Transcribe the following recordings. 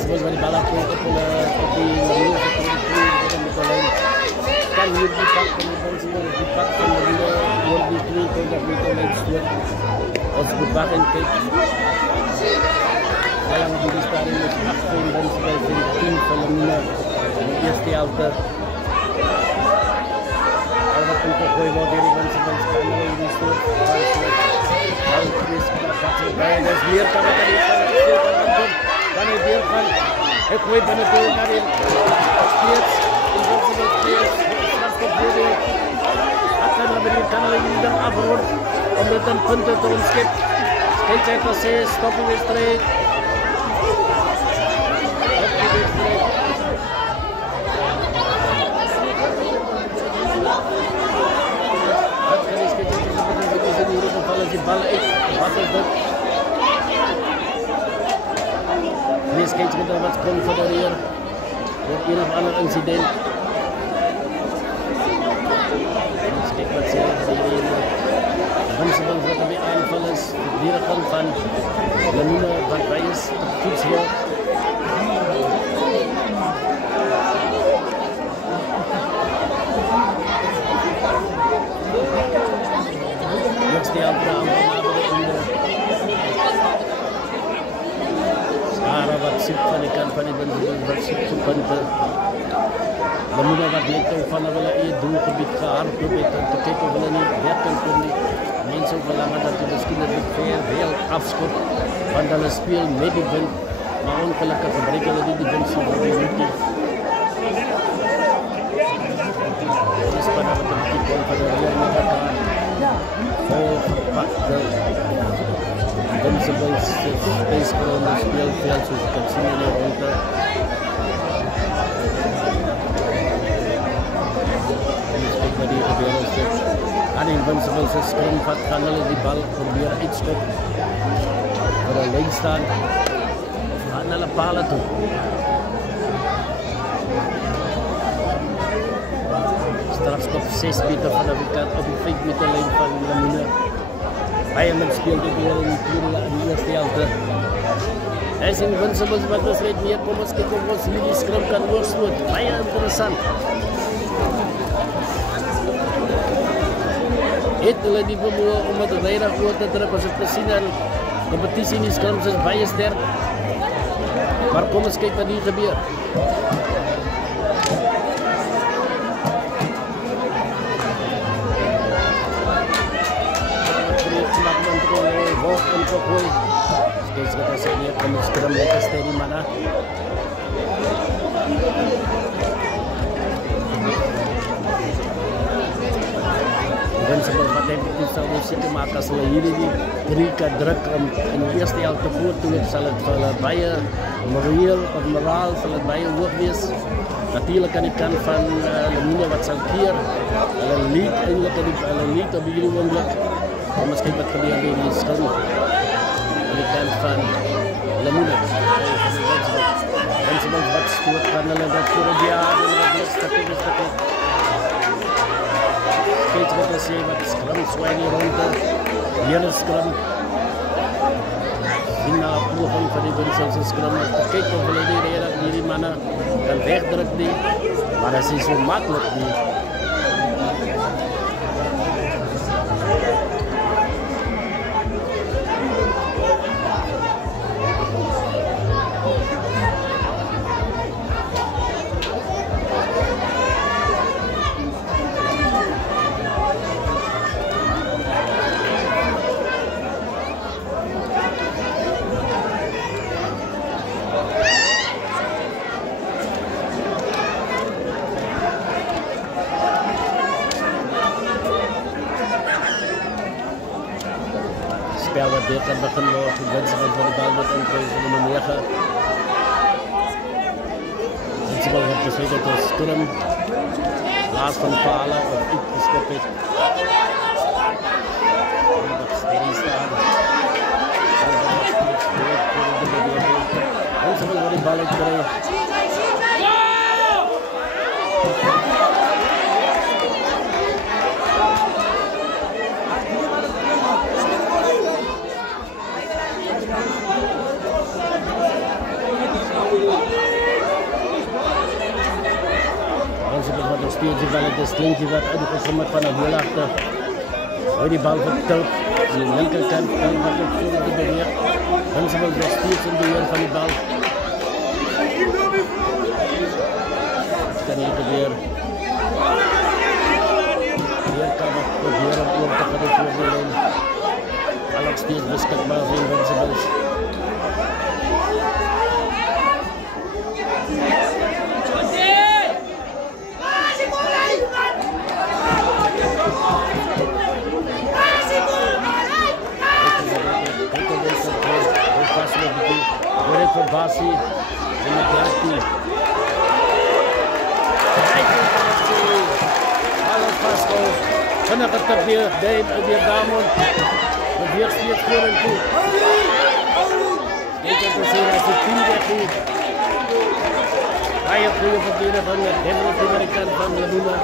Depois vai balar com kan hier dipak kemudian semua dipak kemudian luar biasa tidak begitu lanjut harus dipakai ke dalam diri sekali aktif dan sebagai tim Palomina di alter ada untuk koi model dan sebagai ini itu harus bayar dan biar karena tadi kan biarkan koi benar-benar dari akan memberikan lagi dan abroad pemberitaan punten turun skip skate saya stopping straight ini skate kita dapat konfederir buat ilang anak insiden dan sebelum kami aanvallers dierengang van Lamina van Bayes toetsloop next day after sekarang waksip panikan panikan waksip panikan Lamina wat lekker van wala i doel gebied gehaald beter te kijken wala niet werken kunnen mensen verlangen dat de speler niet veel afschot van de speel met die wind maar ongelukkig gebreken die wind zo goed niet is pada wat die konfedereren met elkaar vol gepakte Invincibles space corona speelveld zoals je kan zien in de ronde aan Invincibles is scrum vat gaan hulle die bal probeer uitskop vir 'n lyn staan aan hulle pale toe strafskop 6 meter van die kant op die 5 meter lyn van Lamina baie men speel dit weer in die eerste helfte as Invincibles wat ons net meer kom ons kyk of ons hierdie scrum kan oorstoot baie interessant het hulle die vermoë om het regtig oor te druk as ek gesien het kompetisie in die skrums is baie sterk maar kom ons kyk wat hier gebeur steeds wat as ek kom skrum lekker steady mana Invincible wat hy moet sou seker maak as hulle hierdie 3 kan druk in die eerste helfte voor toe sal dit vir hulle baie moraal sal dit baie hoog wees natuurlik aan die kant van Lamina wat sal keer hulle lead eintlik hulle lead op hierdie oomblik kom ons kyk wat gebeur by die skrum aan die kant van Lamina Invincible wat stoot kan hulle dat vir die jaar en wat is Kijk wat ons sê wat scrum swaai die ronde hier is scrum die na poging van die Invincibles scrum kyk of hulle die manne kan wegdruk die maar dat is so makkelijk die spel wat dit kan begin word die Invincibles van die bal wat inkry van nummer 9 Invincibles wat besluit het ons scrum laas van pale of iets geskip het wat steady staan Invincibles wat die bal uitkry steeds die bal, het is Klinkie wat uitgekomen van een heel achter. Hoe die bal vertelt, die linkerkant, dan wat het voor de beweeg. Invincible nog steeds in beheer van die bal. Kan niet gebeuren. Hier kan het proberen om te gaan voor de lijn. Alex steeds beschikbaar voor Invincibles. Correct voor Bassi. En de 13. Alles vast op. Vanaf het top weer Damon. De weer steeds voor en toe. Dit is de serie als het 10 weggeeft. Hij heeft goede verdiener van de Amerikaan van Laguna.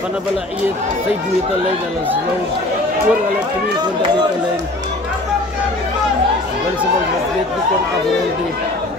Vanaf de 5 meter lijn en een slow. Voor alle 23 meter lijn. Invincible wat dit niet kon afronden.